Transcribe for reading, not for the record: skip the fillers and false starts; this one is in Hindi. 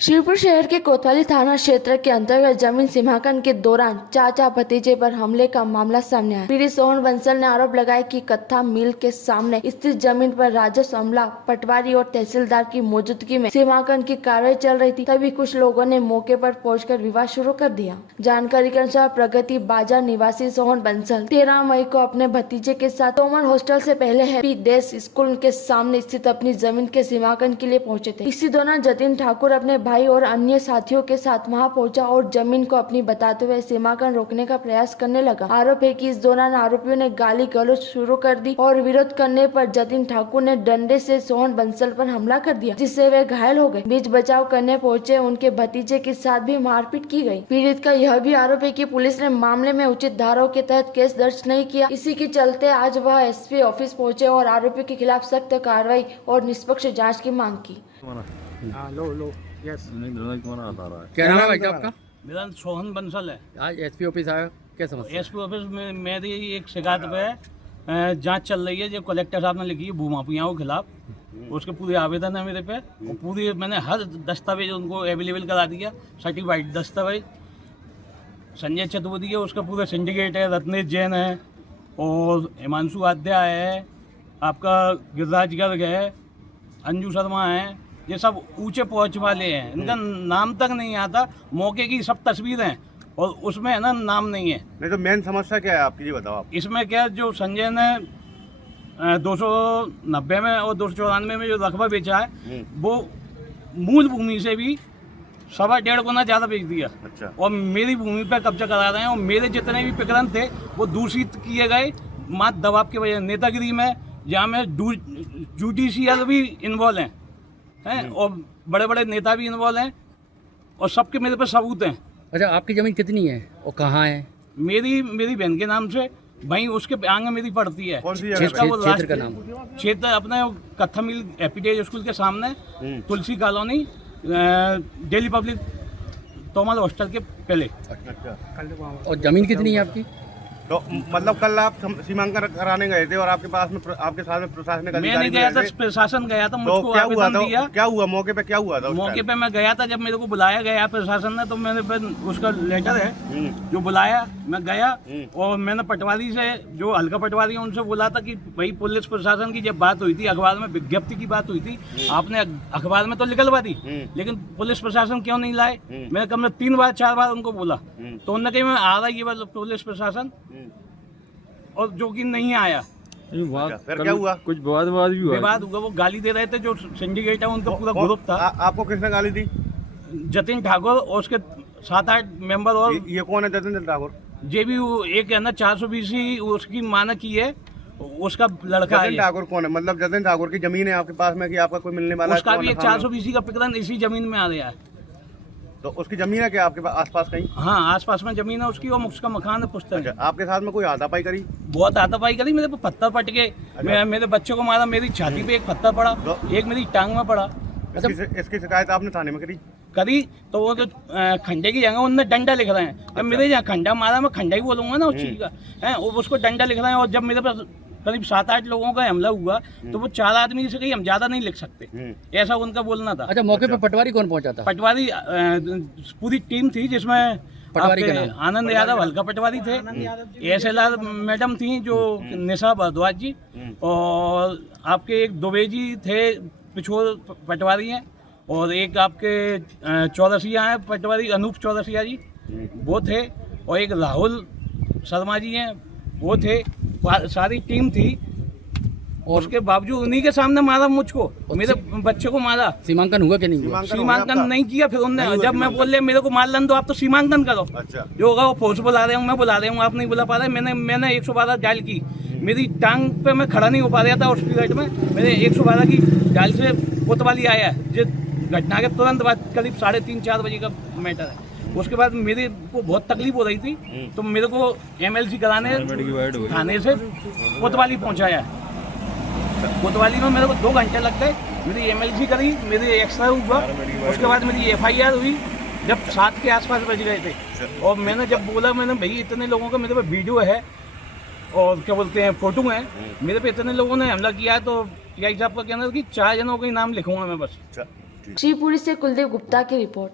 शिवपुर शहर के कोतवाली थाना क्षेत्र के अंतर्गत जमीन सीमांकन के दौरान चाचा भतीजे पर हमले का मामला सामने आया। पीड़ित सोहन बंसल ने आरोप लगाया कि कत्था मिल के सामने स्थित जमीन पर राजस्व अमला, पटवारी और तहसीलदार की मौजूदगी में सीमांकन की कार्रवाई चल रही थी। तभी कुछ लोगों ने मौके पर पहुंचकर विवाद शुरू कर दिया। जानकारी के अनुसार प्रगति बाजार निवासी सोहन बंसल 13 मई को अपने भतीजे के साथ तोमर हॉस्टल से पहले हैप्पी देश स्कूल के सामने स्थित अपनी जमीन के सीमांकन के लिए पहुंचे थे। इसी दौरान जतिन ठाकुर अपने भाई और अन्य साथियों के साथ वहां पहुंचा और जमीन को अपनी बताते हुए सीमांकन रोकने का प्रयास करने लगा। आरोप है कि इस दौरान आरोपियों ने गाली गलौज शुरू कर दी और विरोध करने पर जतिन ठाकुर ने डंडे से सोहन बंसल पर हमला कर दिया, जिससे वे घायल हो गए। बीच बचाव करने पहुंचे उनके भतीजे के साथ भी मारपीट की गई। पीड़ित का यह भी आरोप है कि पुलिस ने मामले में उचित धाराओं के तहत केस दर्ज नहीं किया। इसी के चलते आज वह एसपी ऑफिस पहुंचे और आरोपियों के खिलाफ सख्त कार्रवाई और निष्पक्ष जाँच की मांग की। लो यस क्या नाम है भाई साहब आपका? मेरा नाम सोहन बंसल है। आज एसपी ऑफिस आया, क्या समस्या? एसपी ऑफिस में मेरी एक शिकायत पे जांच चल रही है जो कलेक्टर साहब ने लिखी है भूमाफियाओं के खिलाफ। उसके पूरे आवेदन है मेरे पे और पूरी मैंने हर दस्तावेज उनको अवेलेबल करा दिया, सर्टिफाइड दस्तावेज। संजय चतुर्वेदी है, उसका पूरा सिंडिकेट है, रत्नेश जैन है और हिमांशु आध्याय है, आपका गिरिराज गर्ग है, अंजू शर्मा है। ये सब ऊंचे पहुंच वाले हैं, इनका नाम तक नहीं आता। मौके की सब तस्वीरें हैं और उसमें है ना नाम नहीं है। नहीं तो मेन समस्या क्या है आपकी, ये बताओ आप। इसमें क्या जो संजय ने 290 में और 294 में जो रकबा बेचा है वो मूल भूमि से भी 1.25 गुना ज़्यादा बेच दिया। अच्छा। और मेरी भूमि पर कब्जा करा रहे हैं और मेरे जितने भी प्रकरण थे वो दूषित किए गए मात्र दबाव की वजह। नेतागिरी में जहाँ में जुडिशियल भी इन्वॉल्व हैं और बड़े बड़े नेता भी इन्वॉल्व हैं और सबके मेरे पे सबूत हैं। अच्छा, आपकी ज़मीन कितनी है और कहाँ है? मेरी बहन के नाम से, वहीं उसके आगे मेरी पड़ती है। कौन सी जगह क्षेत्र पे? वो क्षेत्र का नाम? क्षेत्र अपने कत्था मिल हैप्पी डे स्कूल के सामने, Tulsi colony, Delhi public Tomar hostel के पहले। अच्छा। और ज़मीन कितनी है आपकी? तो मतलब कल आप सीमांकन कराने गए थे और आपके पास में आपके साथ में प्रशासनिक मैं नहीं अधिकारी गया था, थे। प्रशासन गया था, तो मुझको क्या हुआ आवेदन था? दिया। क्या हुआ मौके पे, क्या हुआ था उस मौके टाइम? पे मैं गया था, जब मेरे को बुलाया गया प्रशासन ने तो मैंने फिर उसका लेटर है जो बुलाया, मैं गया और मैंने पटवारी से, जो हल्का पटवारी है, उनसे बोला था कि भाई पुलिस प्रशासन की जब बात हुई थी, अखबार में विज्ञप्ति की बात हुई थी, आपने अखबार में तो निकलवा दी लेकिन पुलिस प्रशासन क्यों नहीं लाए? मैंने कम से 3 बार 4 बार उनको बोला तो उन्होंने कहा मैं आ रहा ये वाला पुलिस प्रशासन, और जो कि नहीं आया। फिर क्या हुआ? कुछ विवाद भी हुआ? विवाद हुआ, वो गाली दे रहे थे, जो सिंडिकेट है उनका पूरा ग्रुप था। आपको किसने गाली दी? जतिन ठाकुर और उसके 7-8 मेंबर और ये कौन है जतिन ठाकुर? ये भी एक है ना 420 उसकी माना की है, उसका लड़का जतिन है। ठाकुर कौन है? मतलब जतिन ठाकुर की जमीन है आपके पास में कि आपका कोई मिलने वाला है? उसका कौन भी है एक सामने? 420 का प्रकरण इसी जमीन में आ रहा है। तो उसकी जमीन है क्या आपके पास आसपास कहीं? हाँ, आसपास में जमीन है उसकी और उसका मकान है पुश्तैनी। अच्छा, आपके साथ में कोई हाथापाई करी? बहुत हाथापाई करी, मेरे पे पत्थर पट के, मेरे बच्चों को मारा, मेरी छाती पे एक पत्थर पड़ा, एक मेरी टांग में पड़ा। इसकी शिकायत आपने थाने में करी तो वो जो खंडे की जगह उनने डंडा लिख रहे हैं। जब मेरे यहाँ खंडा मारा, मैं खंडा ही बोलूंगा ना उस चीज का है, उसको डंडा लिख रहे हैं। और जब मेरे पास करीब 7-8 लोगों का हमला हुआ तो वो 4 आदमी से कहीं हम ज्यादा नहीं लिख सकते, ऐसा उनका बोलना था। अच्छा, मौके पे पटवारी कौन पहुंचा था? पटवारी पूरी टीम थी जिसमें पटवारी का आपके नाम? आनंद यादव हल्का पटवारी थे, SLR मैडम थी जो निशा भारद्वाज जी, और आपके एक दुबे जी थे पिछोर पटवारी हैं, और एक आपके चौरसिया हैं पटवारी, अनूप चौरसिया जी वो थे, और एक राहुल शर्मा जी हैं वो थे। सारी टीम थी और उसके बावजूद उन्हीं के सामने मारा मुझको, मेरे बच्चे को मारा। सीमांकन हुआ कि नहीं हुआ? सीमांकन नहीं किया। फिर उन्होंने जब मैं बोल रहे मेरे को मार लन दो, आप तो सीमांकन करो। अच्छा। जो होगा वो फोर्स बुला रहे हूँ, मैं बुला रहा हूँ, आप नहीं बुला पा रहे। मैंने 112 डायल की, मेरी टांग पे मैं खड़ा नहीं हो पा रहा था उस पीरियड में, मैंने 112 की डायल से कोतवाली आया। जो घटना के तुरंत बाद करीब 3:30-4 बजे का मैटर है। उसके बाद मेरे को बहुत तकलीफ हो रही थी तो मेरे को MLC कराने थाने से कोतवाली पहुंचाया। कोतवाली में मेरे को 2 घंटे लग गए। मेरी MLC करी, मेरे एक्सरे हुआ, उसके बाद मेरी FIR हुई जब 7 के आसपास बज गए थे। और मैंने जब बोला, मैंने भाई इतने लोगों का मेरे पे वीडियो है और क्या बोलते हैं फोटो है, मेरे पे इतने लोगों ने हमला किया है, तो PI साहब का कहना है कि 4 जनों का ही नाम लिखूंगा मैं बस। शिवपुरी से कुलदीप गुप्ता की रिपोर्ट।